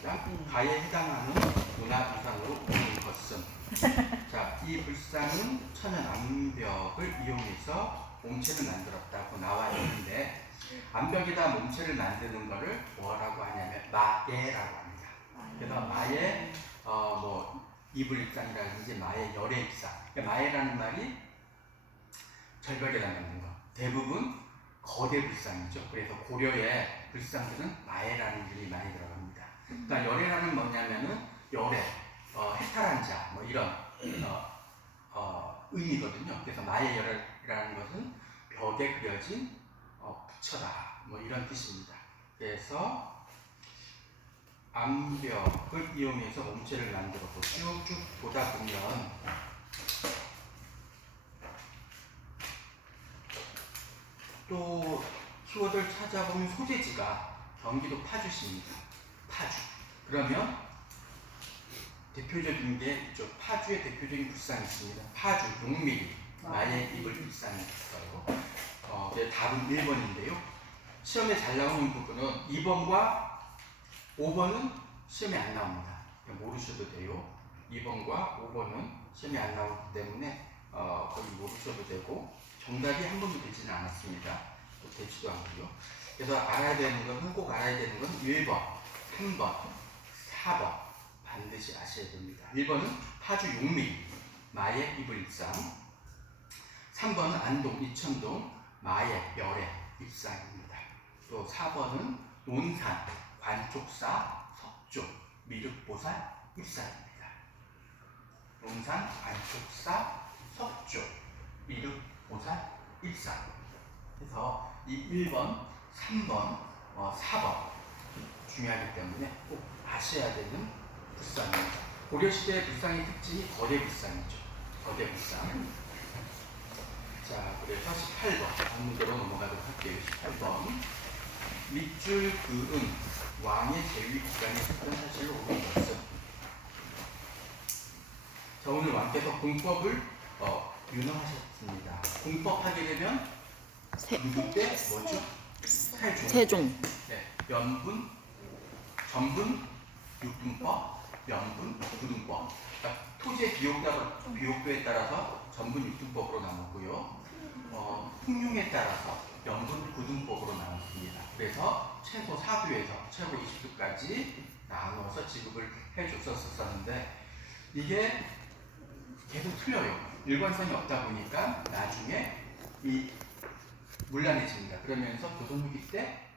있습니다. 가에 해당하는 문화 유산으로 오는 것은 자, 이 불상은 천연 암벽을 이용해서 몸체를 만들었다고 나와 있는데 암벽에다 몸체를 만드는 것을 뭐라고 하냐면 마예라고 합니다. 그래서 마예 뭐 이불입상이라든지 마예 열애입상. 그러니까 마예라는 말이 절벽에다 만든 것. 대부분 거대 불상이죠. 그래서 고려의 불상들은 마예라는 이름이 많이 들어갑니다. 그러니까 열애라는 뭐냐면은 열애, 해탈한 자, 뭐 이런 의미거든요. 그래서 마예 열애라는 것은 벽에 그려진 부처다, 뭐 이런 뜻입니다. 그래서 암벽을 이용해서 몸체를 만들었고 쭉쭉 보다 보면 또 키워드를 찾아보면 소재지가 경기도 파주시입니다. 파주. 그러면 대표적인 게 이쪽 파주의 대표적인 불상이 있습니다. 파주 용밀 마의 이불 불상이 있어요. 답은 1번인데요. 시험에 잘 나오는 부분은 2번과 5번은 시험에 안 나옵니다. 모르셔도 돼요. 2번과 5번은 시험에 안 나오기 때문에 거의 모르셔도 되고 정답이 한 번도 되지는 않았습니다. 또 되지도 않고요. 그래서 알아야 되는 건, 꼭 알아야 되는 건 1번, 3번, 4번 반드시 아셔야 됩니다. 1번은 파주 용밀 마의 이불 입상, 3번은 안동 이천동 마의 열애 입상입니다. 또 4번은 논산 관촉사 석조 미륵보살 입상입니다. 논산 관촉사 석조 미륵보살 입상. 그래서 이 1번, 3번, 4번 중요하기 때문에 꼭 아셔야 되는 불상입니다. 고려시대의 불상의 특징이 거대 불상이죠. 거대 불상. 자, 그래서 18번 문제로 넘어가도록 할게요. 18번 밑줄 그은 왕의 재위 기간에 있었던 사실을 옳은 것은. 자, 오늘 왕께서 공법을 유능하셨습니다. 공법하게 되면 누구 때 뭐죠? 세종. 네, 연분, 전분, 육분법, 연분, 구등법. 그러니까 토지의 비옥도에 따라서 전분, 육등법으로 나누고요. 풍융에 따라서 연분, 구등법으로 나눴습니다. 그래서 최소 4도에서 최고 20도까지 나누어서 지급을 해줬었는데 이게 계속 틀려요. 일관성이 없다 보니까 나중에 이 문란해집니다. 그러면서 조선 후기 때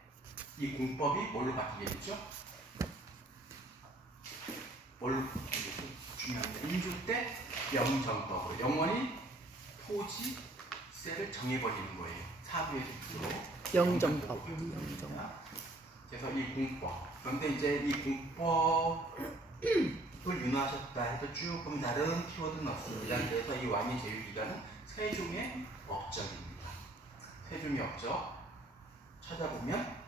이 공법이 뭘로 바뀌게 됐죠? 뭘로 바뀌게 됐죠? 중요합니다. 인조 때 영정법으로 영원히 토지세를 정해버리는 거예요. 사부의 대표로 영정법. 그래서 이 공법. 그런데 이제 이 공법을 윤화하셨다 해서 쭉 보면 다른 키워드는 없습니다. 그래서 이 왕의 제위 기간은 세종의 업적입니다. 세종의 업적 찾아보면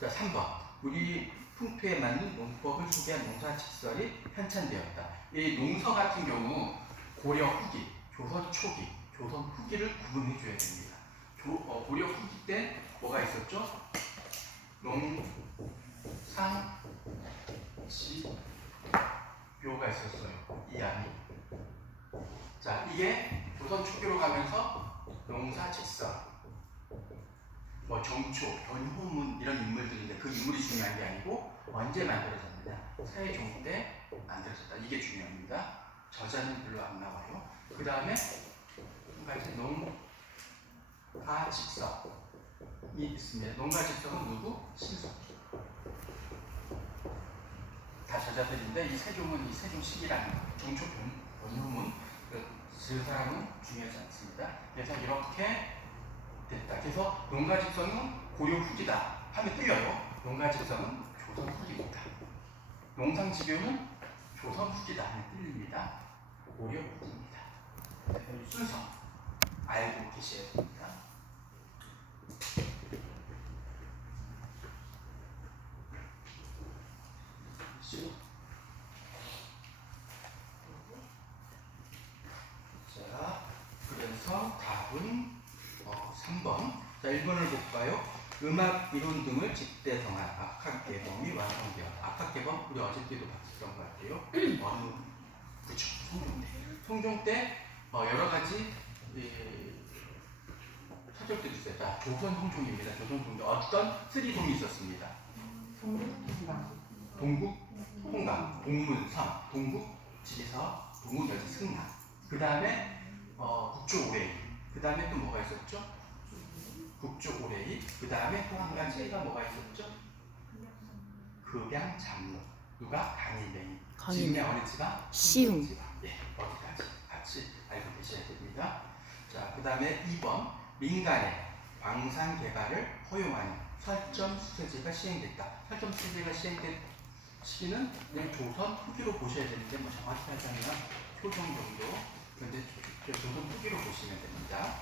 자, 3번 우리 풍토에 맞는 농법을 소개한 농사직설이 편찬되었다. 이 농서 같은 경우 고려 후기, 조선 초기, 조선 후기를 구분해 줘야 됩니다. 고려 후기 때 뭐가 있었죠? 농상지묘가 있었어요. 이 안이. 자, 이게 조선 초기로 가면서 농사직설, 뭐 정초, 변호문 이런 인물들인데 그 인물이 중요한 게 아니고 언제 만들어졌느냐. 세종 때 만들어졌다. 이게 중요합니다. 저자는 별로 안 나와요. 그 다음에 한 가지 농가직성이 있습니다. 농가직성은 누구? 신석기. 다 저자들인데 이 세종은 이 세종식이라는 정초, 변호문 그 사람은 중요하지 않습니다. 그래서 이렇게 됐다. 그래서 농가직성은 고려 후기다 하면 틀려요. 농가직성은 조선 후기입니다. 농상지교는 조선 후기다 하면 틀립니다. 고려 후기입니다. 순서 알고 계셔야 됩니다. 자, 그래서 답은 3번. 자, 1번을 볼까요? 음악 이론 등을 집대성한 악학 개범이 완성. 대검 우리 어제 때도 봤었던 것 같아요. 어느 그쵸 송종 때. 송종 때 여러 가지 찾을 때도 있어요. 자, 조선 송종입니다. 조선 송종 어떤 쓰리송이 있었습니다. 동국 홍강, 동문선, 동국 지리서, 동국 여지 승남. 그 다음에 국조 오레이. 그 다음에 또 뭐가 있었죠? 국조 오레이. 그 다음에 또 한 가지가 뭐가 있었죠? 극양 장로. 누가? 강인뱅이. 지금의 어느 지방? 시흥. 지방. 예, 어디까지 같이 알고 계셔야 됩니다. 자, 그 다음에 2번 민간의 광산 개발을 허용하는 설정 수세제가 시행됐다. 설정 수세제가 시행된 시기는 그냥 조선 후기로 보셔야 되는데 뭐 정확히 하자면 표정 정도. 근데 조선 후기로 보시면 됩니다.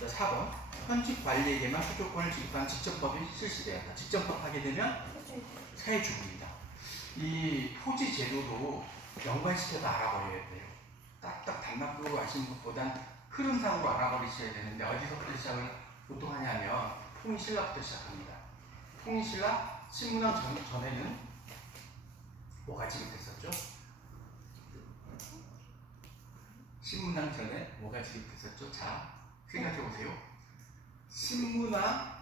자, 4번 현직 관리에게만 수조권을 지급한 직전법이 실시되었다. 직전법 하게 되면 세주입니다. 이 토지 제도도 연관시켜서 알아버려야 돼요. 딱딱 단막으로 아시는 것보단 흐름상으로 알아버리셔야 되는데 어디서부터 시작을 보통 하냐면 통일신라부터 시작합니다. 통일신라 신문왕 전에는 뭐가 지급됐었죠? 신문왕 전에 뭐가 지급됐었죠? 자, 생각해보세요. 신문왕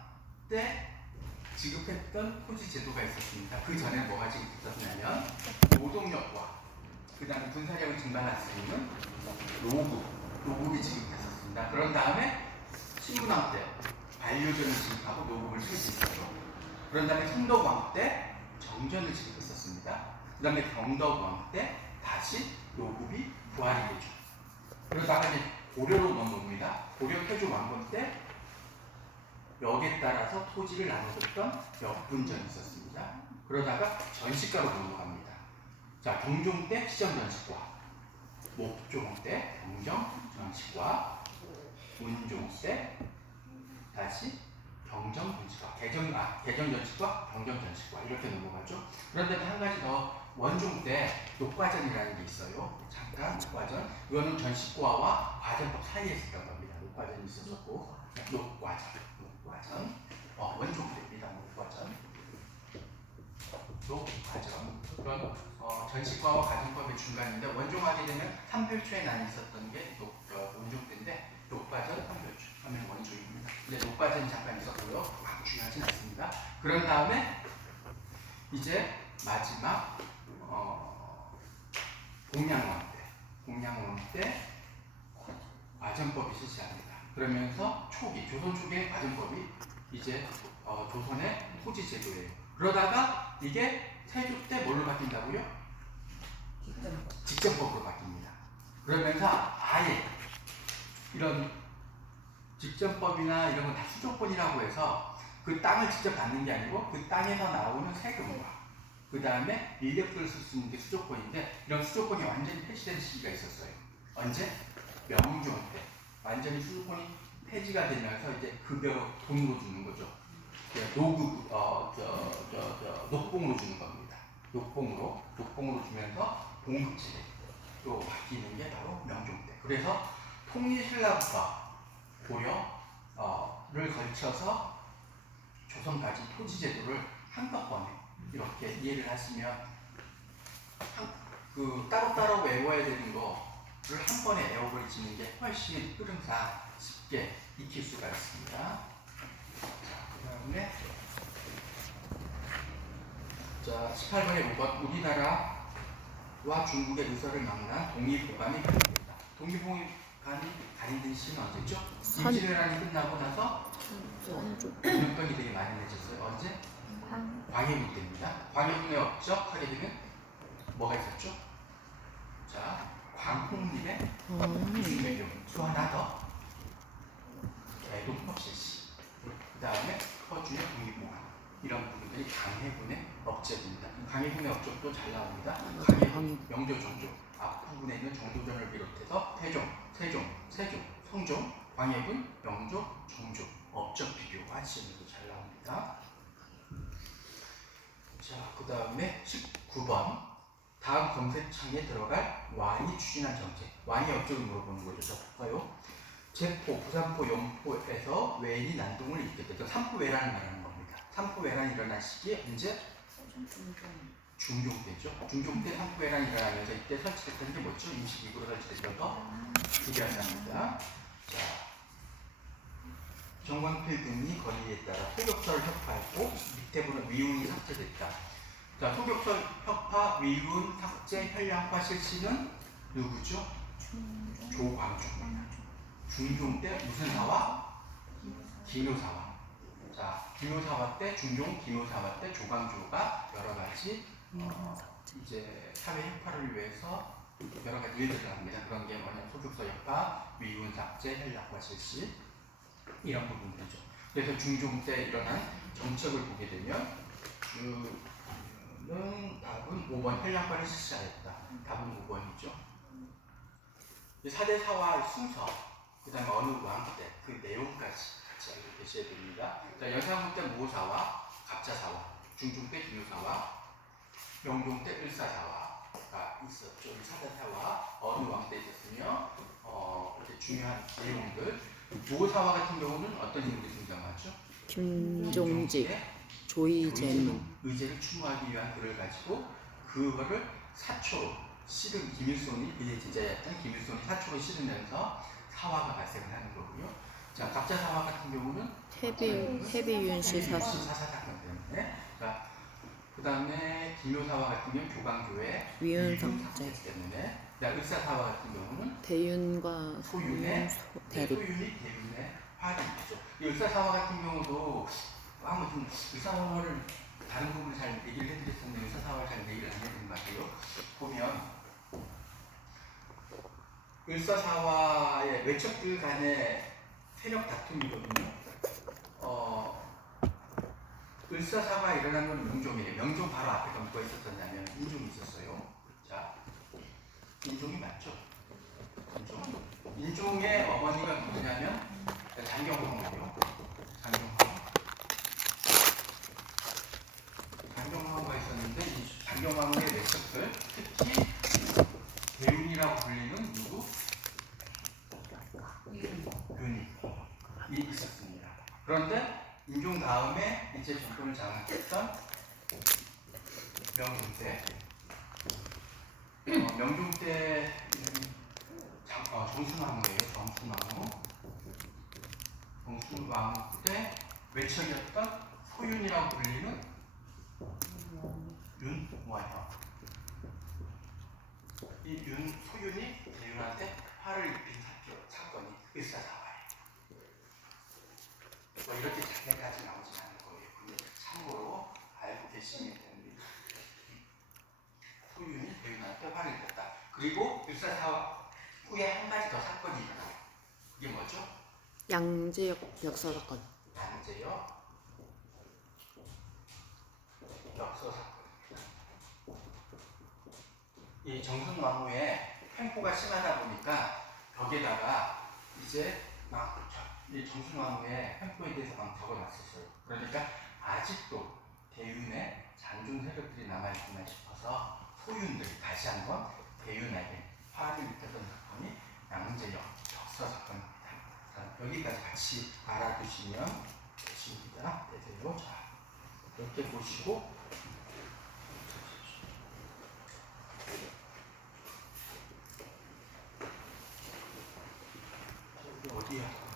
때 지급했던 토지 제도가 있었습니다. 그 전에 뭐가 지급됐었냐면 노동력과 그 다음에 군사력을 증발할 수 있는 노급이 지급됐었습니다. 그런 다음에 신분왕 때 반려전을 지급하고 노급을 수립했었죠. 그런 다음에 성덕왕 때 정전을 지급했었습니다. 그 다음에 경덕왕 때 다시 노급이 부활이 되죠. 그러다가 이제 고려로 넘어옵니다. 고려 태조 왕건 때 역에 따라서 토지를 나눠줬던 역분전이 있었습니다. 그러다가 전시가로 넘어갑니다. 자, 경종 때 시정전시과, 목종 때 경정전시과, 운종 때 다시 경정전시과, 개정전시과, 경정전시과 이렇게 넘어가죠. 그런데 한 가지 더 원종 때 녹과전이라는 게 있어요. 잠깐 녹과전. 이거는 전시과와 과전법 사이에 있었던 겁니다. 녹과전이 있었고 녹과전. 원종 때입니다. 녹과전. 그건 전시과와 가정법의 중간인데 원종하게 되면 3별초에 나뉘 있었던 게 원종 때인데 녹과전 3별초 하면 원종입니다. 근데 녹과전이 잠깐 있었고요. 중요하진 않습니다. 그런 다음에 이제 마지막 공양왕 때 과전법이 실시합니다. 그러면서 조선 초기의 과전법이 이제 조선의 토지 제도예요. 그러다가 이게 세조 때 뭘로 바뀐다고요? 직전법으로 바뀝니다. 그러면서 아예 이런 직전법이나 이런 건 다 수조권이라고 해서 그 땅을 직접 받는 게 아니고 그 땅에서 나오는 세금과 그 다음에 인력들을 쓸 수 있는 게 수조권인데 이런 수조권이 완전히 폐지된 시기가 있었어요. 언제? 명종 때 완전히 수조권이 폐지가 되면서 이제 급여 돈으로 주는 거죠. 노급 녹봉으로 주는 겁니다. 녹봉으로 주면서 봉급제로 바뀌는 게 바로 명종 때. 그래서 통일신라부터 고려를 걸쳐서 조선까지 토지 제도를 한꺼번에 이렇게 이해를 하시면 따로따로 외워야 되는 거를 한 번에 외워버리시는 게 훨씬 흐름상 쉽게 익힐 수가 있습니다. 자, 그 다음에 18번에 5번 우리나라와 중국의 의사를 망라한 독립보감이 가린다. 독립보감이 가린된 시는 언제죠? 임진왜란이 끝나고 나서 병력이 되게 많이 내졌어요. 언제? 광해군 때입니다. 광해군에 업적하게 되면 뭐가 있었죠? 자, 광홍림의 이승매경 또 하나 더 대동법실시 그 다음에 허준의 독립보감 이런 부분들이 강해군의 업적입니다. 강해군의 업적도 잘 나옵니다. 강해군, 명조, 정조 앞부분에 있는 정조전을 비롯해서 태종, 세종, 성종, 광해군, 명조, 정조 업적 비교와 시험에도 잘 나옵니다. 자, 그 다음에 19번 다음 검색창에 들어갈 완이 추진한 정책 완이 업적을 물어보는 거죠. 자, 볼까요? 제포, 부산포, 영포에서 외인이 난동을 일으켰다. 삼포외란을 말하는 겁니다. 삼포외란이 일어난 시기에 언제? 중종 때죠. 중종 때 한국회란이 일어나면서 이때 설치됐던 게 뭐죠? 임시기구로 설치됐던 거 기계합니다. 자, 정광필 등이 건의에 따라 소격서를 협파했고 밑에 보는 위훈이 삭제됐다. 자, 소격서 협파, 위훈, 삭제, 현량화 실시는 누구죠? 조광조입니다. 중종 때 무슨 사화? 기묘사화. 자, 기묘사화 때 중종, 기묘사화 때 조광조가 여러 가지 이제 사회 협파를 위해서 여러 가지 일들을 합니다. 그런 게 뭐냐면 소속서 협파, 위훈 삭제, 혈락과 실시 이런 부분들이죠. 그래서 중종 때 일어난 정책을 보게 되면 는 답은 5번 혈락과를 실시하였다. 답은 5번이죠. 4대 사화 순서, 그 다음에 어느 왕 때 그 내용까지 같이 알고 계셔야 됩니다. 자, 연산군 때 모사화, 갑자사화, 중종 때 기묘사화, 명종 때 을사사화가 있었죠. 4대 사화 어느 왕 때 있었으며 이렇게 중요한 내용들. 모사화 같은 경우는 어떤 인물이 등장하죠? 김종직, 조이제노. 의제를 추모하기 위한 글을 가지고 그거를 사초로 실은 김일손이 그의 제자였던 김일손이 사초로 실으면서 사화가 발생을 하는 거고요. 자, 갑자사화 같은 경우는 태비윤 씨 사사. 사건 때문에. 자, 그 다음에 기묘사화 같은 경우는 교광교회 위훈 삭제 때문에. 자, 을사사화 같은 경우는 대윤과 소윤의 대립. 소윤이 대윤의 화를 있죠. 이 을사사화 같은 경우도 아무튼 을사사화를 다른 부분을 잘 얘기를 해드렸었는데 을사사화를 잘 얘기를 안 해드린 것 같아요. 보면 을사사화의 외척들 간의 세력 다툼이거든요. 을사사화가 일어난 건 명종이에요. 명종 바로 앞에 누가 있었었냐면 인종이 있었어요. 자, 인종이 맞죠? 인종의 어머니가 누구냐면 장경황후예요. 장경황후가 있었는데 이 장경황후의 내척들, 특히 대운이라고 불리는 누구? 윤이 있었습니다. 그런데 인종 다음에 이제 정권을 장악했던 명종 때, 명종 때 정순왕후예요. 정순왕후 때 외척이었던 소윤이라고 불리는 윤원혁. 이 소윤이 대윤한테 화를 입힌 사건이 을사사화예요. 뭐 이렇게 자세까지 나오진 않을 거예요. 근데 참고로 알고 계시면 됩니다. 소윤이 대윤한테 화를 입혔다. 그리고 을사사화 후에 한 가지 더 사건이 일어나요. 이게 뭐죠? 양재역 역사 사건. 양재역 역사 사건입니다. 이 정순왕후의 횡포가 심하다 보니까 벽에다가 이제 막 이 정순왕후의 횡포에 대해서 막 적어놨었어요. 그러니까 아직도 대윤의 잔존 세력들이 남아있구나 싶어서 소윤들이 다시 한번 대윤에게 화를 입혔던 사건이 양재역 역사 사건입니다. 자, 여기까지 같이 알아두시면 되십니다. 되세요. 자, 이렇게 보시고 어디야?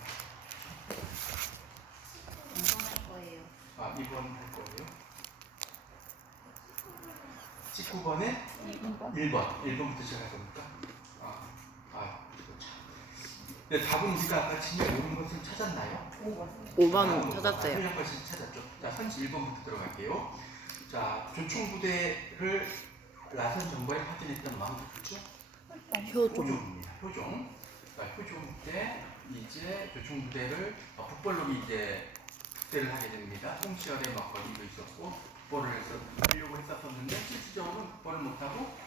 2번 할 거예요. 2번 할 거예요. 19번에 1번부터 시작할 겁니까? 이거 참. 근데 답은 우리가 아까 진짜 모르는 것을 찾았나요? 5번 찾았어요. 헬량까지 찾았죠. 자, 선지 1번부터 들어갈게요. 자, 조총부대를 라선 정벌에 파견했던 왕 누구죠? 효종. 효종입니다. 효종. 자, 효종 때 이제 조총부대를 북벌로 이제 북대를 하게 됩니다. 홍시열의 막 거리도 있었고 북벌을 해서 하려고 했었는데 실질적으로 북벌을 못하고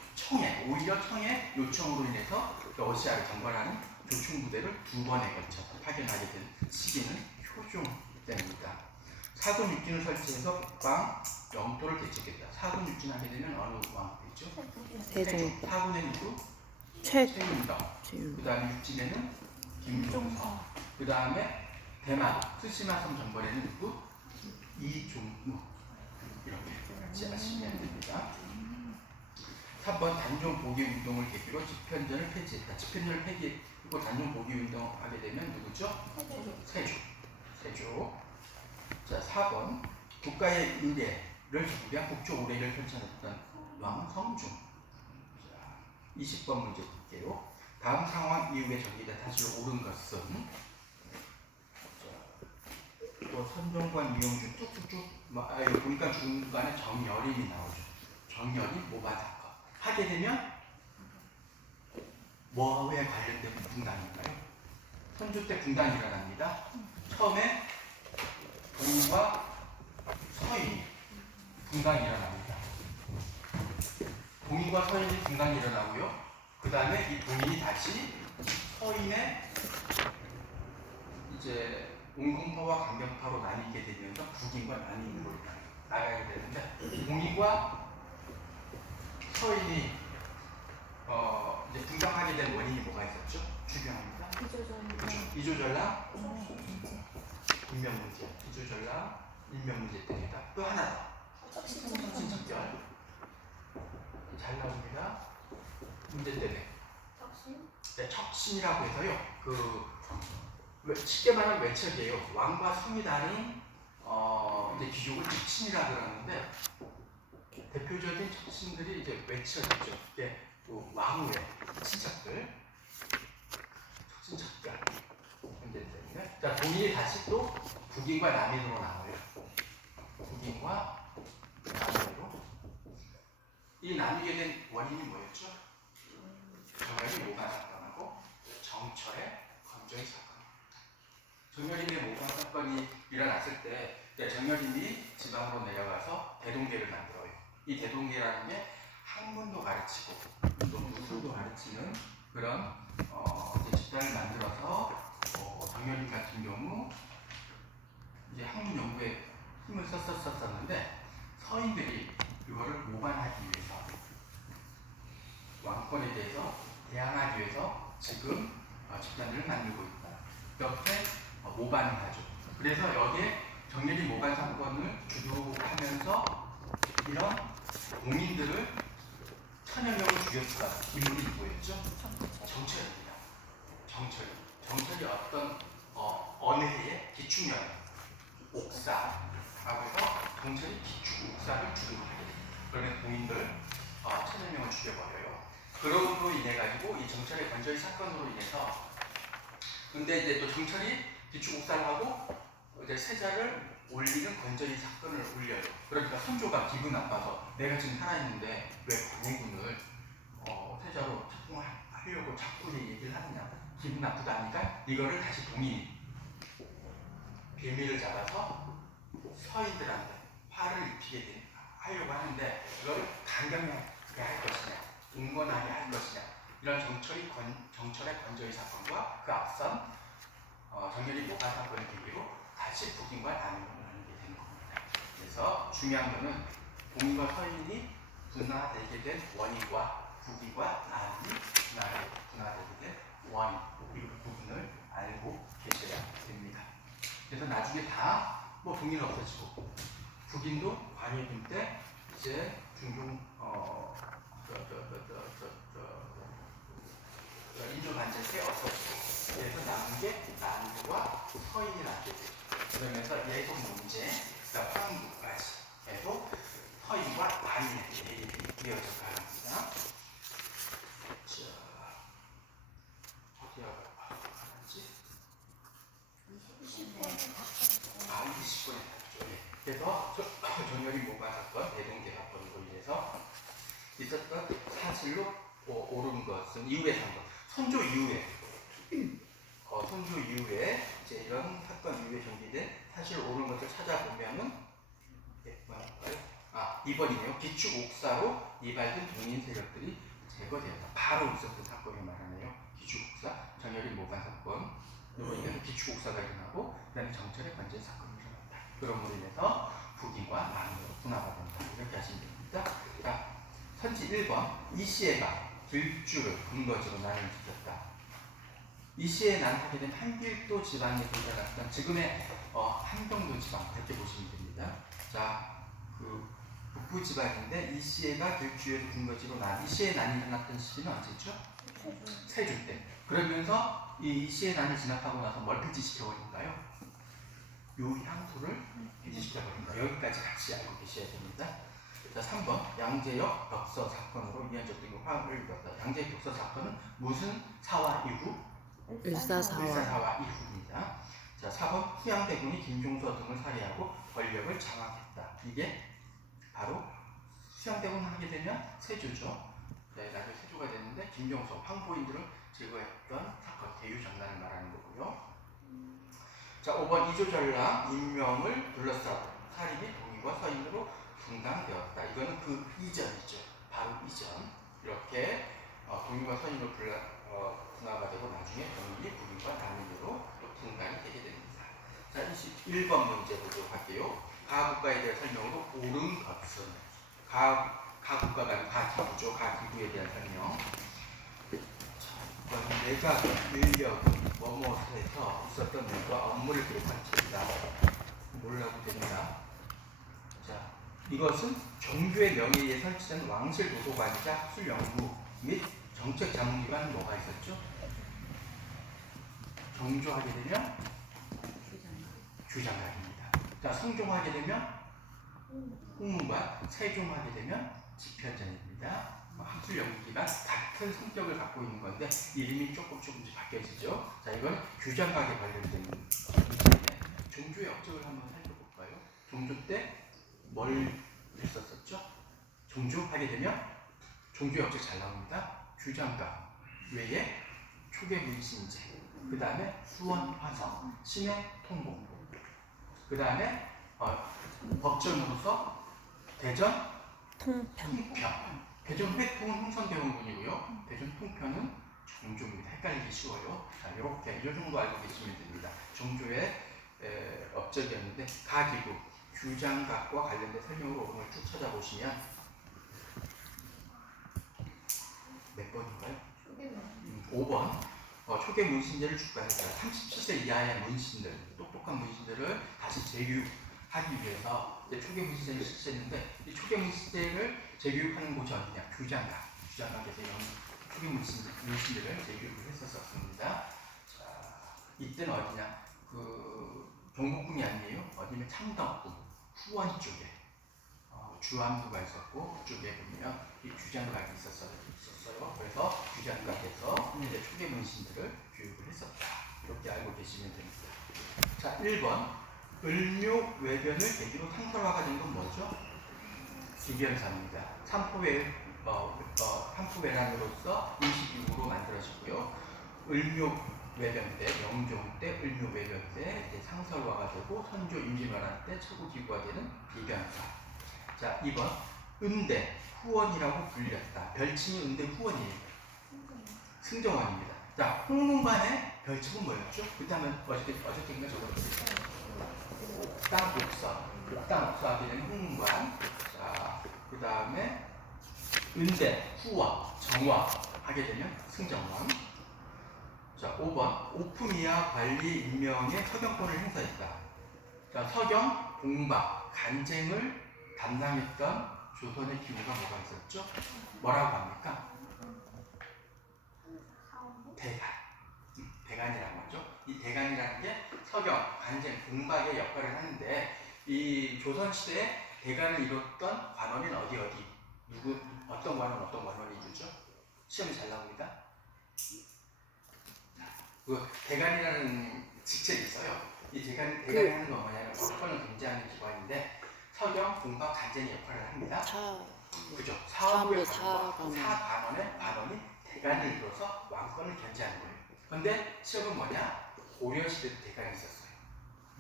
오히려 청의 요청으로 인해서 러시아를 정벌하는 조총부대를 2번에 걸쳐서 파견하게 된 시기는 효종 때입니다. 사군 육진을 설치해서 북방 영토를 개척했다. 사군 육진하게 되면 어느 왕 되죠? 세종. 사군의 누구? 최윤덕. 그 다음에 육진에는 김종서. 그 다음에 대만 스시마섬 정벌에는 누구? 이종무. 이렇게 같이 하시면 됩니다. 3번 단종 보기 운동을 계기로 집현전을 폐지했다. 집현전을 폐기했고 단종 보기 운동하게 되면 누구죠? 세조. 세조. 자, 4번 국가의 의례를 위한 국조 의례를 펼쳐냈던 왕은 성종. 자, 20번 문제 볼게요. 다음 상황 이후에 정리된 사실 옳은 것은 또 선종관 이용준 쭉쭉쭉 보니까 중간에 정여림이 나오죠. 정여림 모반 사건 하게 되면 뭐에 관련된 분단일까요? 선조 때 분단이 일어납니다. 처음에 동과 서인이 분단이 일어납니다. 동인과 서인이 분단이 일어나고요. 그 다음에 이 동인이 다시 서인의 이제 옹공파와 강경파로 나뉘게 되면서 북인과 남인으로 나가게 되는데 동인과 서인이 이제 분당하게 된 원인이 뭐가 있었죠? 중요합니다. 이조전랑 인명 문제, 이조전랑 인명 문제 때문이다. 또 하나 더, 척신척결 잘 나옵니다. 문제 때문에. 네, 척신이라고 해서요. 쉽게 말하면 외척이에요. 왕과 성이 다른 이제 귀족을 척신이라 그러는데 대표적인 척신들이 이제 외척이죠. 이게 왕후의 친척들, 척신척결 문제 때문에. 자, 동인이 다시 또 북인과 남인으로 나와요. 북인과 남인으로. 이 나뉘게 된 원인이 뭐였죠? 정열이 모반 사건하고 정철의 건조의 사건. 정열임의 모반 사건이 일어났을 때 정열임이 지방으로 내려가서 대동계를 만들어요. 이 대동계라는 게 학문도 가르치고 또 무술도 가르치는 그런 이제 집단을 만들어서 정열임 같은 경우 이제 학문 연구에 힘을 썼었는데 서인들이 이거를 모반하기 위해서 왕권에 대해서 대항하기 위해서 지금 집단들을 만들고 있다. 옆에 모반을 하죠. 그래서 여기에 정렬이 모반 사건을 주도하면서 이런 공인들을 천여 명을 죽였던 인물이 누구였죠? 정철입니다. 정철이 어떤 어느 해에 기충년 옥사라고 해서 정철이 기충 옥사를 주도하게 됩니다. 그러면 공인들 천여 명을 죽여버려요. 그럼으로 인해 가지고 이 정철의 건조의 사건으로 인해서 근데 이제 또 정철이 기축 옥사를 하고 이제 세자를 올리는 건조의 사건을 올려요. 그러니까 선조가 기분 나빠서 내가 지금 살아있는데 왜 광해군을 세자로 착봉하려고 자꾸 얘기를 하느냐. 기분 나쁘다니까 이거를 다시 동인이 빌미를 잡아서 서인들한테 화를 입히게 하려고 하는데 이걸 강경하게 할 것이냐 응원하게 할 것이냐 이런 정철의 건조의 사건과 그 앞선 정렬이 모반 사건을 계기로 다시 북인과 남인으로 나누게 되는 겁니다. 그래서 중요한 것은 동인과 서인이 분화되게 된 원인과 북인과 남인이 분화되게 된 원인 그리고 부분을 알고 계셔야 됩니다. 그래서 나중에 다 뭐 동인은 없어지고 북인도 관예군 때 이제 중종 인조 반제 때 없어지고 그래서 남은 게 남인과 서인이 남게 되죠. 그러면서 예속 문제, 황부까지 해서 서인과 남인의 대립이 이어져 가랍니다. 자, 어디야 가는지? 20분에 갔죠. 그래서 정열이 모반 사건, 대동계 사건으로 인해서 있었던 사실로 옳은 것은 이후에 산 것. 선조 이후에 이제 이런 사건 이후에 전개된 사실 옳은 것을 찾아보면은 뭐랄까요? 2번이네요. 기축 옥사로 이발된 동인 세력들이 제거되었다. 바로 있었던 사건을 말하네요. 기축 옥사, 정열이 모반 사건으로 인해서 기축 옥사가 일어나고 그다음에 정철의 관제 사건이 일어났다. 그럼으로 인해서 북인과 남인으로 분화가 된다. 이렇게 하시면 됩니다. 자, 선지 1번 이시에가 길주를 근거지로 나눠주셨다. 이시에 난하게 된 한길도 지방에 도달했던 지금의 함경도 지방 이렇게 보시면 됩니다. 자, 북부 지방인데 이 시해가 들주에서 군거지로 난 이 시해 난이 일어났던 시기는 언제죠? 세주 때. 그러면서 이 시해 난이 진압하고 나서 뭘 폐지시켜버린가요? 요 향토를 폐지시켜버린다. 여기까지 같이 알고 계셔야 됩니다. 자, 3번 양재역 벽서 사건으로 이현적 등의 화음을 입었다. 양재역 벽서 사건은 무슨 사화 이후? 일사사화. 일사사화 이후입니다. 자, 4번 후양대군이 김종서 등을 살해하고 권력을 장악했다. 이게 바로 수양대군 하게 되면 세조죠. 네, 나중에 세조가 됐는데 김종서 황보인들을 제거했던 사건 대유장난을 말하는 거고요. 자, 5번 이조전랑 임명을 둘러싸고 사립이 동의과 서인으로 분당되었다. 이거는 그 이전이죠. 바로 이전. 이렇게 동의과 서인으로 분화가 되고 나중에 동의, 북인과 남인으로 또 분당이 되게 됩니다. 자, 21번 문제 보도록 할게요. 가국가에 대한 설명으로 옳은 것은 가국가가 아니고 가기구죠. 가기구에 대한 설명. 자, 내가 인력은 뭐뭐해서 있었던 일과 업무를 기록한 책이다. 뭐라고 됩니다. 자, 이것은 정교의 명예에 의해 설치된 왕실 도서관이자 학술 연구 및 정책 자문기관 뭐가 있었죠? 정조하게 되면 주장관입니다. 자, 성종하게 되면 홍문관, 세종하게 되면 집현전입니다. 학술 연구기관 같은 성격을 갖고 있는 건데 이름이 조금씩 바뀌어지죠. 자, 이건 규장각에 관련된 문제인데 종조의 업적을 한번 살펴볼까요? 종조 때 뭘 했었었죠? 종조 하게 되면 종조의 업적 잘 나옵니다. 규장각 외에 초계 문신제, 그 다음에 수원 화성, 신의 통공, 그 다음에 법전으로서 대전 통편. 대전 회통은 홍선대원군이고요. 대전 통편은 종조입니다. 헷갈리기 쉬워요. 자, 이렇게 이 정도 알고 계시면 됩니다. 종조의 업적이었는데 가기구, 규장각과 관련된 설명으로 오늘 쭉 찾아보시면 몇 번인가요? 5번. 초계 문신제를 주관했다. 37세 이하의 문신들, 똑똑한 문신들을 다시 재교육하기 위해서 초계 문신제를 실시했는데 이 초계 문신제를 재교육하는 곳이 어디냐? 규장각에서 이런 초계 문신들을 재교육을 했었습니다. 자, 이때는 어디냐? 경복궁이 아니에요. 어디면 창덕궁, 후원 쪽에 주암루가 있었고 그쪽에 보면 이 규장각이 있었어요. 그래서 규장각에서 이제 초계 문신들을 교육을 했었다. 이렇게 알고 계시면 됩니다. 자, 1번 을묘 외변을 계기로 상설화가 된 건 뭐죠? 기변사입니다. 삼포외란으로서 임시기구로 만들어지고요. 을묘 외변 때, 영종 때, 을묘 외변 때 이제 상설화가 되고 선조 임진왜란 때 최고 기구가 되는 비변사. 자, 2번 은대 후원이라고 불렸다. 별칭이 은대 후원이에요. 승정원입니다. 자, 홍문관의 별칭은 뭐였죠? 그때 하면 어저께인가 적어줬어요. 땅옥서하게 되는 홍문관. 자, 그 다음에 은대 후원, 정화 하게 되면 승정원. 자, 5번 오품 이하 관리 임명의 서경권을 행사했다. 자, 서경, 봉박, 간쟁을 담당했던 조선의 기구가 뭐가 있었죠? 뭐라고 합니까? 대간. 대간이라고 하죠. 이 대간이라는 게 서경, 간쟁, 봉박의 역할을 하는데 이 조선시대에 대간을 이뤘던 관원은 어디 어떤 관원이 이루죠? 시험이 잘 나옵니다. 그 대간이라는 직책이 있어요. 이 대간이 하는 건 뭐냐면 법권을 견제하는 기관인데 서경, 봉박, 간쟁의 역할을 합니다. 그죠? 사업의 사관원의 관원이 대간을 이뤄서 왕권을 견제하는 거예요. 그런데 시험은 뭐냐? 고려시대도 대간이 있었어요.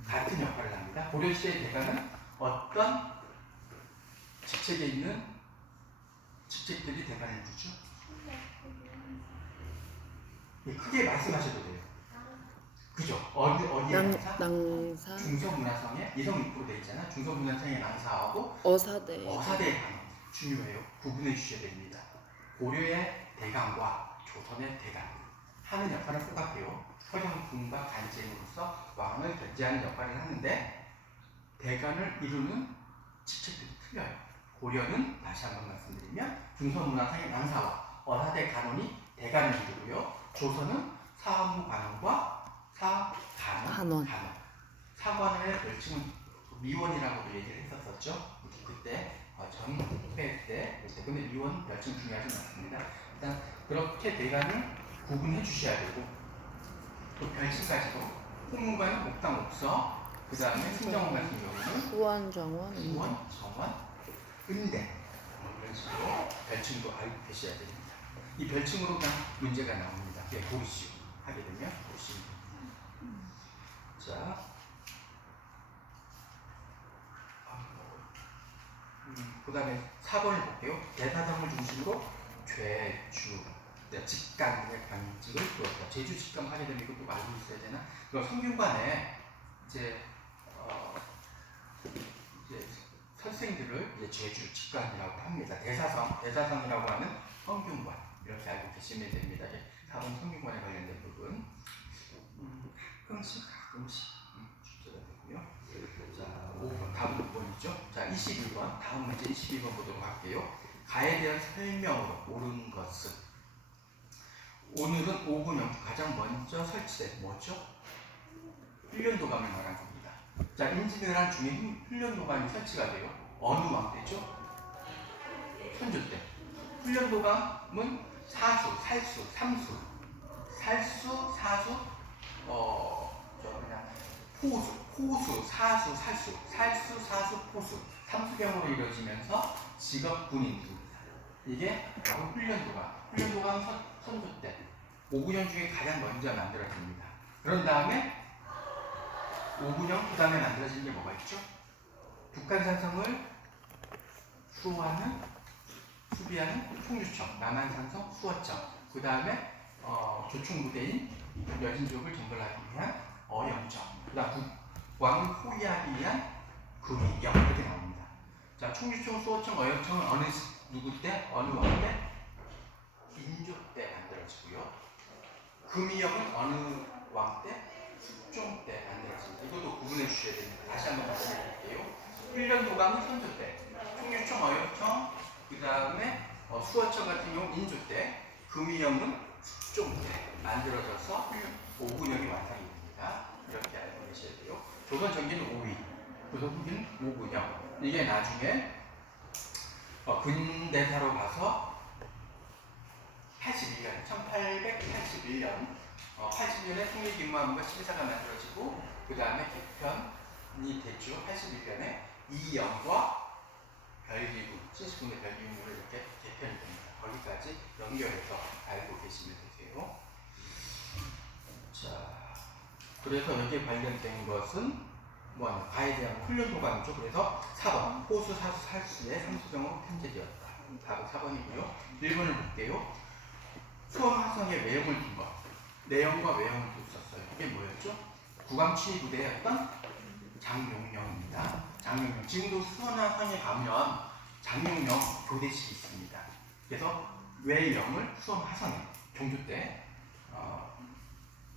같은 역할을 합니다. 고려시대의 대간은 어떤 직책에 있는 직책들이 대간을 이루죠? 크게 말씀하셔도 돼요. 그죠? 어디에 낭사? 중서문화성에 예성 6% 돼 있잖아. 중서문화성에 낭사하고 어사대의 관원 중요해요. 구분해 주셔야 됩니다. 고려의 대간과 조선의 대간 하는 역할은 똑같아요. 서경, 봉박, 간쟁으로서 왕을 견제하는 역할을 하는데 대간을 이루는 직책들이 틀려요. 고려는 다시 한번 말씀드리면 중서문화상의 낭사와 어사대 간원이 대간을 이루고요. 조선은 사무 관원과 사간원, 사관원의 별칭은 미원이라고도 얘기를 했었었죠. 그때 전회 때 근데 미원 별칭 중요하지 않습니다. 일단 그렇게 대간을 구분해 주셔야 되고 또 별칭까지도 홍문관은 옥당 옥서 그 다음에 신정원 같은 경우는 수원, 정원, 수원, 정원, 은대 이런 식으로 별칭도 알고 계셔야 됩니다. 이 별칭으로 그냥 문제가 나옵니다. 고르시오 하게 되면 보시면 됩니다. 자, 그 다음에 4번을 볼게요. 대사성을 중심으로 죄주, 직간의 관직을 두었다. 제주 직감 하게 되면 이것도 알고 있어야 되나? 그럼 성균관에 이제 선생들을 이제 제주 직관이라고 합니다. 대사성이라고 하는 성균관 이렇게 알고 계시면 됩니다. 4번 성균관에 관련된 부분. 가끔씩 출제가 되고요. 자, 5번 다음 5번이죠. 자, 21번 다음 문제 22번 보도록 할게요. 가에 대한 설명으로 옳은 것은 오늘은 5분 영수 가장 먼저 설치된 뭐죠? 훈련도감을 말한 겁니다. 자, 임진왜란 중에 훈련도감이 설치가 돼요. 어느 왕 때죠? 선조 때. 훈련도감은 사수, 살수, 삼수, 살수, 사수, 포수, 사수, 살수, 사수, 포수, 삼수경으로 이루어지면서 직업 군인입니다. 이게 바로 훈련도감. 훈련도감 선조 때 5군형 중에 가장 먼저 만들어집니다. 그런 다음에 5군형 그 다음에 만들어진 게 뭐가 있죠? 북한산성을 수비하는 총주청, 남한산성 수어청, 그 다음에 조총부대인 여진족을 정벌하기 위한 어영청, 그 다음 왕을 호위하기 위한 금이영 이렇게 나옵니다. 자, 총주청, 수어청, 어영청은 누구 때? 어느 왕 때? 인조 때 만들어지고요. 금이영은 어느 왕 때? 숙종 때 만들어집니다. 이것도 구분해 주셔야 됩니다. 다시 한번 말씀해 드릴게요. 훈련도감은 선조 때, 총주청, 어영청, 그 다음에 수어청 같은 경우 인조 때, 금이영은 숙종 때 만들어져서 5군형이 완성이 됩니다. 이렇게 알고 계셔야 돼요. 조선 전기는 5위, 조선 후기는 5군형. 이게 나중에 근대사로 가서 81년, 1881년 80년에 통일기무함과 12사가 만들어지고 그 다음에 개편이 됐죠. 81년에 이영과 별기군, 70군의 별기군으로 이렇게 개편이 됩니다. 거기까지 연결해서 알고 계시면 되세요. 자, 그래서 여기에 관련된 것은 가에 대한 훈련도감이죠. 그래서 4번 호수, 사수, 살수의 삼수경으로 편제되었다. 답은 4번이고요. 1번을 볼게요. 수원 화성의 외형을 둔 것. 내용과 외형을 뒀었어요. 이게 뭐였죠? 국왕치위 부대였던 장용령입니다. 장용령. 지금도 수원 화성에 가면 장용령 교대식이 있습니다. 그래서 외형을 수원 화성에 종교 때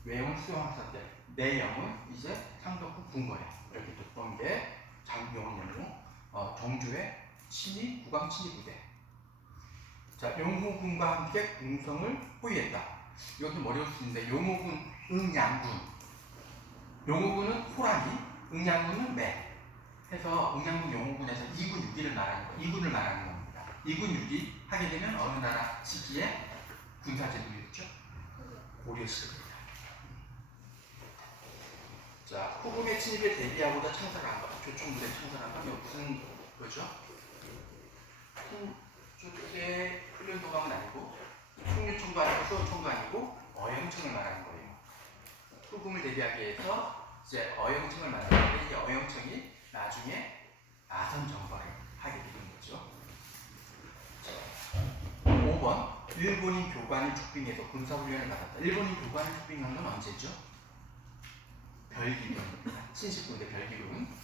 외형을 수원 화성 때 내형은 이제 상덕후 궁궐에 이렇게 뒀던 게 장용령이고 정주의 국왕 친위 부대. 자, 용호군과 함께 궁성을 호위했다. 이것도 어려울 수 있는데 용호군, 응양군. 용호군은 호랑이, 응양군은 매. 해서 응양군, 용호군에서 2군 6위를 말하는 거, 2군을 말하는 겁니다. 2군 6위 하게 되면 어느 나라 시기에 군사제도였죠? 고려 시대입니다. 자, 후금의 침입에 대비하고자 창설한 것, 조총부대 창설한 건 무슨 거죠? 쪽에 훈련도감은 아니고 총류총도 아니고 수호총도 아니고 어영청을 말하는 거예요. 후금을 대비하기 위해서 이제 어영청을 만들었는데 이 어영청이 나중에 아선 정벌을 하게 되는 거죠. 자, 5번 일본인 교관을 축빙해서 군사훈련을 받았다. 일본인 교관을 축빙한 건 언제죠? 별기군, 신식군대 별기군,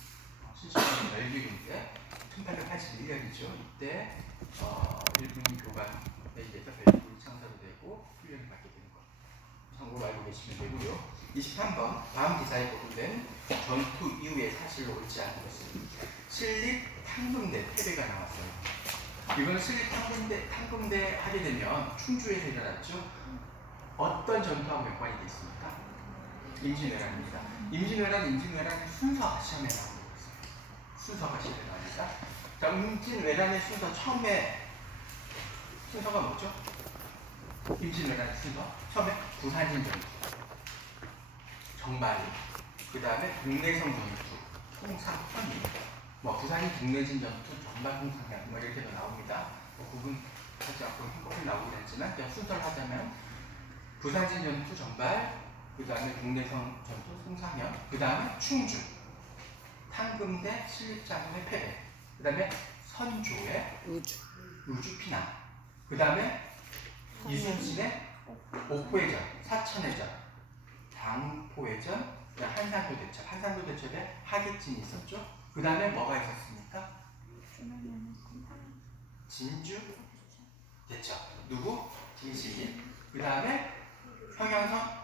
신식군 별기군 때 1881년이죠. 이때 일본인 교관에 의해서 별기군이 창설이 되고 훈련을 받게 되는 것. 참고로 알고 계시면 되고요. 23번 다음 기사에 보도된 전투 이후의 사실로 옳지 않은 것은 신립 탕금대 패배가 나왔어요. 이건 신립 탕금대 하게 되면 충주에서 일어났죠. 어떤 전투하고 연관이 되어 있습니까? 임진왜란입니다. 임진왜란의 순서가 시험에 나오고 있어요. 순서가 시험에 나옵니다. 자, 임진왜란의 순서 처음에 순서가 뭐죠? 임진왜란의 순서 처음에 부산진 전투, 정발이, 그 다음에 동래성 전투, 홍상현이, 뭐 부산인 동래진 전투, 정발 홍상현 뭐 이렇게도 나옵니다. 뭐 구분하지 않고 한꺼번에 나오긴 했지만 그냥 순서를 하자면 부산진 전투, 정발, 그 다음에 동래성 전투, 홍상현, 그 다음에 충주, 탕금대 신립장군의 패배, 그 다음에 선조의 우주 피난, 그 다음에 이순신의 옥포해전, 사천해전, 당포해전, 한산도 대첩, 한산도 대첩에 하객진이 있었죠. 그 다음에 뭐가 있었습니까? 진주 대첩. 누구? 김시민. 그 다음에 평양성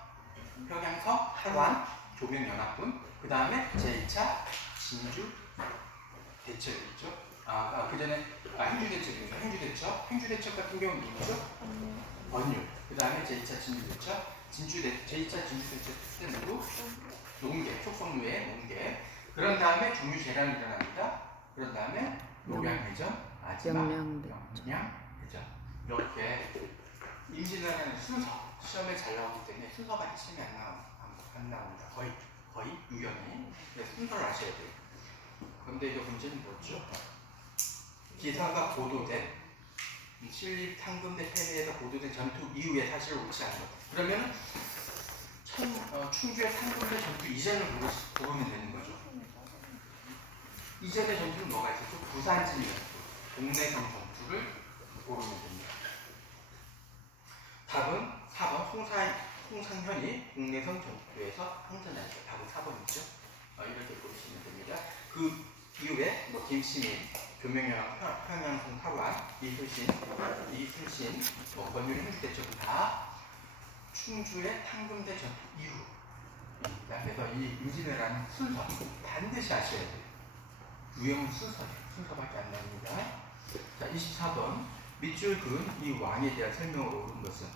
하관 조명연합군. 그 다음에 제2차 진주 대첩이죠. 그 전에 행주대첩입니다. 행주대첩 같은 경우는 누구죠? 번유. 그 다음에 제2차 진주대첩. 제2차 진주대첩 때 누구? 농계, 촉성루의 농계. 그런 다음에 종유재란이 일어납니다. 그런 다음에 녹양해전, 마지막 영양해전. 이렇게 임진왜란의 순서, 시험에 잘 나오기 때문에 순서가 핵심이 안 나옵니다. 거의 유연히. 그래서 순서를 아셔야 돼요. 그런데 이제 문제는 뭐죠? 기사가 보도된 신립 탕금대 패배에서 보도된 전투 이후의 사실을 옳지 않은 것. 그러면 충주의 탕금대 전투 이전을 고르면 되는 거죠. 이전의 전투는 뭐가 있었죠? 부산진 전투, 동래성 전투를 고르면 됩니다. 답은 4번 홍상현이 동래성 전투에서 항전했어요. 답은 4번이죠. 이렇게 보시면 됩니다. 그 이후에 김시민, 조명현, 평양성 타관, 이순신, 권율 행주대첩은 다 충주의 탕금대 전투 이후입니다. 그래서 이 임진왜란 순서 반드시 아셔야 돼요. 유형은 순서밖에 안 나옵니다. 자, 24번 밑줄 그은 이 왕에 대한 설명을 옳은 것은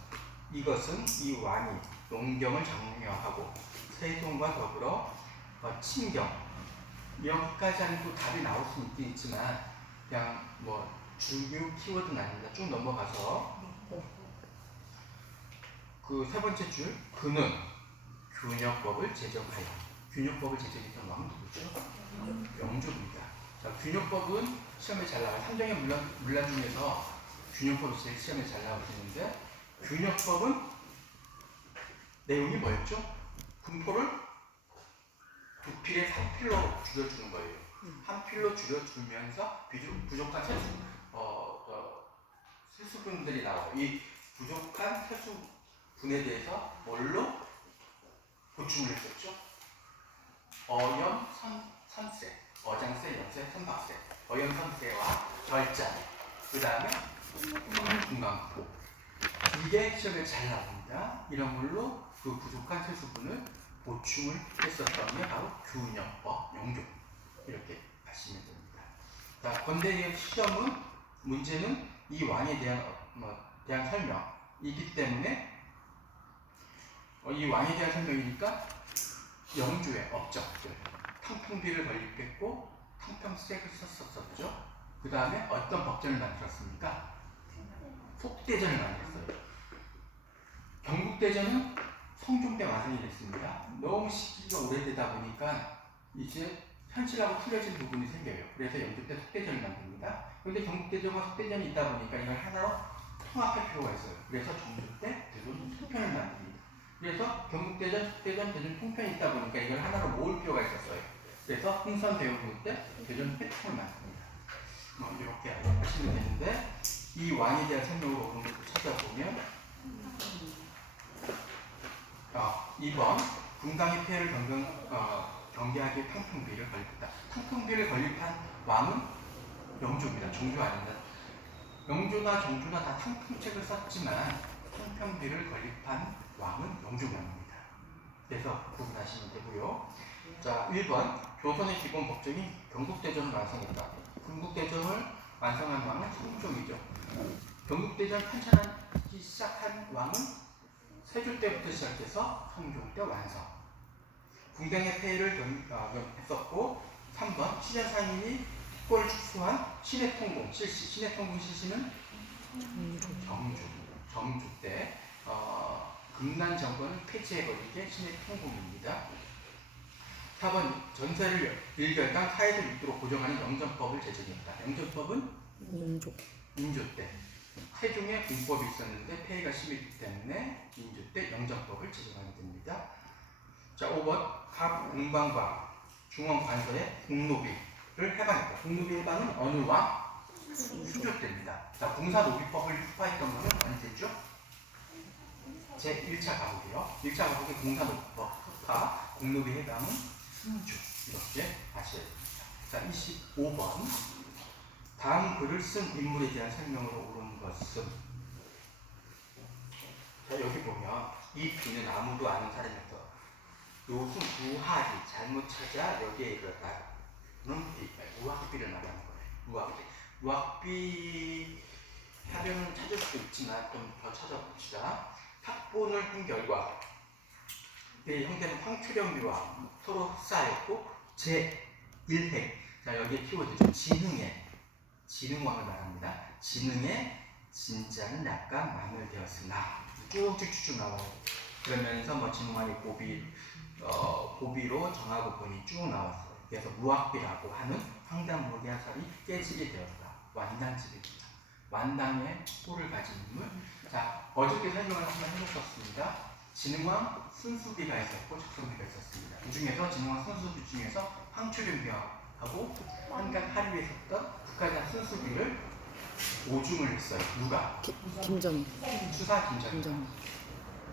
이것은 이 왕이 농경을 장려하고 세종과 더불어 친경, 여기까지 하면 또 답이 나올 수 있긴 있지만 그냥 뭐 중요 키워드는 아닙니다. 쭉 넘어가서 그 세 번째 줄 그는 균역법을 제정하여. 균역법을 제정했던 왕은 누구죠? 영조입니다. 자, 균역법은 시험에 잘 나와요. 삼정의 문란 중에서 균역법이 제일 시험에 잘 나오시는데, 균역법은 내용이 뭐였죠? 군포를 두 필에 3필로 줄여주는 거예요. 한 필로 줄여주면서 부족한 세수분들이 나와요. 이 부족한 세수분에 대해서 뭘로 보충을 했었죠? 어염, 선세, 어장세, 염세, 선박세, 어염, 선세와 절자, 그 다음에 금강포. 이게 시험에 잘 나옵니다. 이런 걸로 그 부족한 세수분을 보충을 했었던 게 바로 균역법, 영조. 이렇게 하시면 됩니다. 자, 건대기업 시험은 문제는 이 왕에 대한 설명이기 때문에 이 왕에 대한 설명이니까 영조의 업적들, 탕평비를 건립했고 탕평색을 썼었죠. 그 다음에 어떤 법전을 만들었습니까? 속대전을 만들었어요. 경국대전은 성종 때 완성이 됐습니다. 너무 시기가 오래되다 보니까 이제 현실하고 틀려진 부분이 생겨요. 그래서 영조 때 속대전을 만듭니다. 그런데 경국대전과 속대전이 있다 보니까 이걸 하나로 통합할 필요가 있어요. 그래서 정조 때 대전 통편을 만듭니다. 그래서 경국대전, 속대전, 대전 통편이 있다 보니까 이걸 하나로 모을 필요가 있었어요. 그래서 흥선대원군 때 대전 회통을 만듭니다. 이렇게 하시면 되는데, 이 왕에 대한 설명을 오는 것을 찾아보면 2번 분당의 폐해를 경계하기에 탕평비를 건립했다. 탕평비를 건립한 왕은 영조입니다. 정조 아닙니다. 영조나 정조나 다 탕평책을 썼지만 탕평비를 건립한 왕은 영조입니다. 그래서 구분하시면 되고요. 자, 1번 조선의 기본 법정이 경국대전을 완성했다. 경국대전을 완성한 왕은 성종이죠. 경국대전 편찬하기 시작한 왕은 세조 때부터 시작해서 성종 때 완성. 궁뎅의 폐해를 했었고 3번 시전 상인이 국고를 축소한 신의 통공 실시. 신의 통공 실시는 정주 때 금난 정권을 폐지해버린 게 신의 통공입니다. 4번 전세를 1결당 4에서 6도로 고정하는 영전법을 제정했다. 영전법은 민조 때 세종의 공법이 있었는데 폐해가 심했기 때문에 민조 때 영전법을 제정하게 됩니다. 자, 5번 각 공방과 중원 관서의 공노비를 해방했다. 공노비 해방은 어느 왕? 수조 때입니다. 자, 공사노비법을 유파했던 것은 언제죠? 제1차 가국이요. 1차 가국의 공사노비법과 공노비 해방은 승조. 이렇게 아셔야 됩니다. 자, 25번 다음 글을 쓴 인물에 대한 설명으로 옳은 것은, 자, 여기 보면 이 비는 아무도 아는 사람이었어. 요수 무학이 잘못 찾아 여기에 이르렀다는 비, 무학비를 말하는 거예요. 무학비 하려면 찾을 수도 있지만 좀 더 찾아봅시다. 탁본을 한 결과 이 형태는 황초령비와 서로 흡사했고 제1행, 자, 여기에 키워드죠. 진흥왕을 말합니다. 진흥의 진자는 약간 마늘되었으나 쭉쭉쭉 나와요. 그러면서 뭐 진흥왕의 고비로 정하고 보니 쭉 나왔어요. 그래서 무학비라고 하는 황당무계한 설이 깨지게 되었다. 완당집입니다. 완당의 꼴을 가진 인물. 자, 어저께 설명을 한번 해줬었습니다. 진흥왕 순수비가 있었고 적성비가 있었습니다. 그 중에서 진흥왕 순수비 중에서 황초령비하고 한강 하류에 섰던 북한산 순수비를 오중을 했어요. 누가? 김정희. 수사 김정희.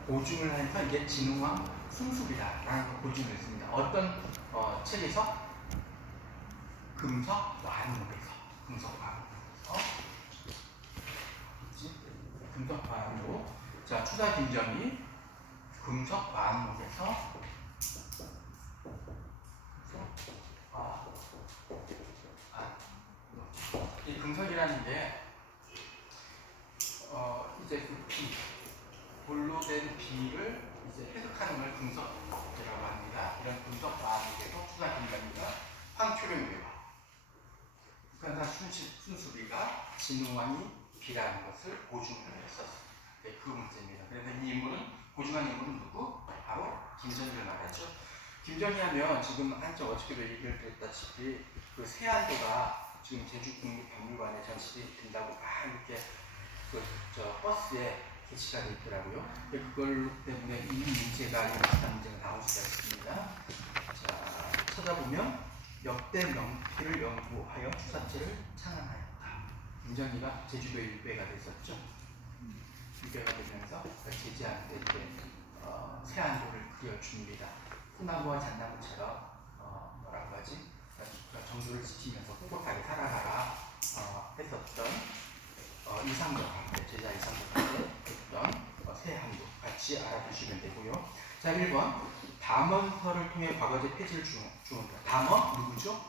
오중을 해서 이게 진흥왕 순수비다라는 고증을 했습니다. 어떤 책에서? 금석완록에서. 금석완록. 자, 추사 김정희 금석완록에서 이 금석이라는 게 이제 그 비, 볼로 된 비를 이제 해석하는 걸 금석이라고 합니다. 이런 금석완록에서 추사 김정희가 황초령비와 북한산 순수비가 진흥왕이 비라는 것을 고증을 했었습니다. 네, 그 문제입니다. 그래서 이 인물은, 고증한 인물은 누구? 바로 김정희를 말하죠. 김정희 하면 지금 한쪽 어저께도 얘기를 드렸다시피 그 세안도가 지금 제주국립박물관에 전시이 된다고 막 이렇게 버스에 게시가 되어 있더라고요. 그걸 때문에 이 문제가 이런 비슷한 문제가 나올 수가 있습니다. 자, 찾아보면 역대 명필을 연구하여 추사체를 창안하였다. 김정희가 제주도에 유배가 됐었죠. 유배가 되면서 제지한테 이렇게 세안도를 그려줍니다. 소나무와 잣나무처럼 뭐라고 하지? 정도를 지키면서 꿋꿋하게 살아가라 했었던 이상도, 제자 이상도한테 했던 세안도 같이 알아두시면 되고요. 자, 1번 담원서를 통해 과거제 폐지를 주문다. 담원 누구죠?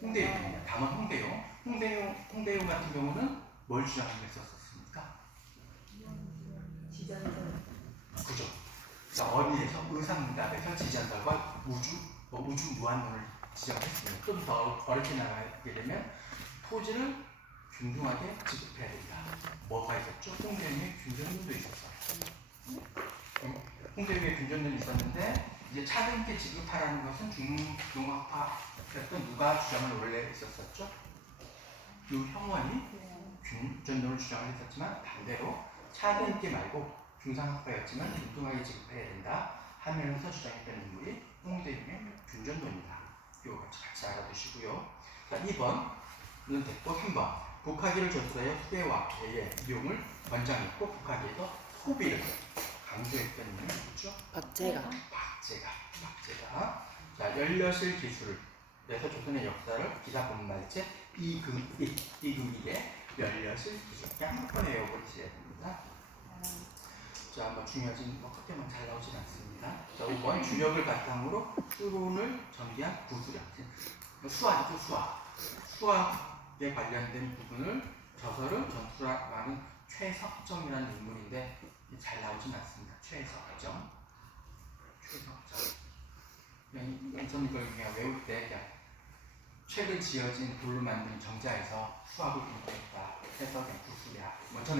홍대용입니다. 담원 홍대용. 홍대용 같은 경우는 뭘 주장했었습니까? 그죠. 자, 어디에서 의상문답에서 지전설과 우주 무한론을 지적했습니다. 좀 더 어렵게 나가게 되면 토지를 균등하게 지급해야 된다. 뭐가 있었죠? 홍대용의 균전론도 있었어요. 홍대용의 균전론이 있었는데 이제 차등께 지급하라는 것은 중흥학파였던 누가 주장을 원래 했었었죠? 유형원이 균전론을 주장을 했었지만 반대로 차등께 말고 중상학파였지만 균등하게 지급해야 된다 하면서 주장했던 인물이 홍대용의 균전론이다. 이거 같이 알아두시고요. 자, 2번은 됐고 3번 국학기를 전수하여 후대와의 이용을 권장했고 국학기에서 소비를 강조했던 인물이 누구죠? 박제가. 자, 열려실 기술을 그래서 조선의 역사를 기사 본말체 이금일의 열려실 기술 한꺼번에 외워버리셔야 됩니다. 자, 뭐 중요하진 뭐 그때만 잘 나오진 않습니다. 자, 5번 주력을 바탕으로 추론을 전개한 구수력. 수학이죠, 수학. 수학에 관련된 부분을 저서를 전투하는 최석정이라는 인물인데 잘 나오진 않습니다. 최석정. 저는 이걸 그냥 외울 때 그냥 최근 지어진 돌로 만든 정자에서 수학을 공부했다 해서 그냥 구수야. 뭐 저는